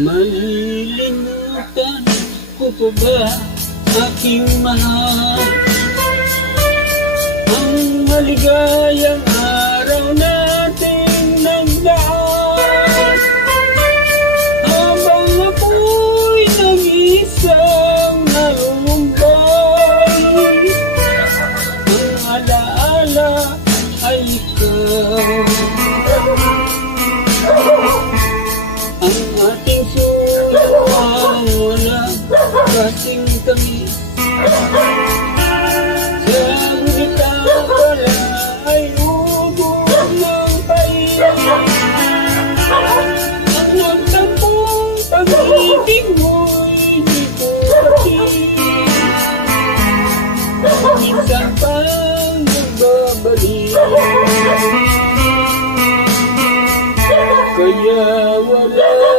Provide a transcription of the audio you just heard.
Malilimutan ko pa ba aking mahal, ang maligayang araw nating nagdaan, habang ako'y nag-isang nalumbay. Ang alaala ay ikaw, ang ating sulat ang walang kasing tamis. Siyang kita pala ay ubod ng pait, ang nagtampong pag-ibig mo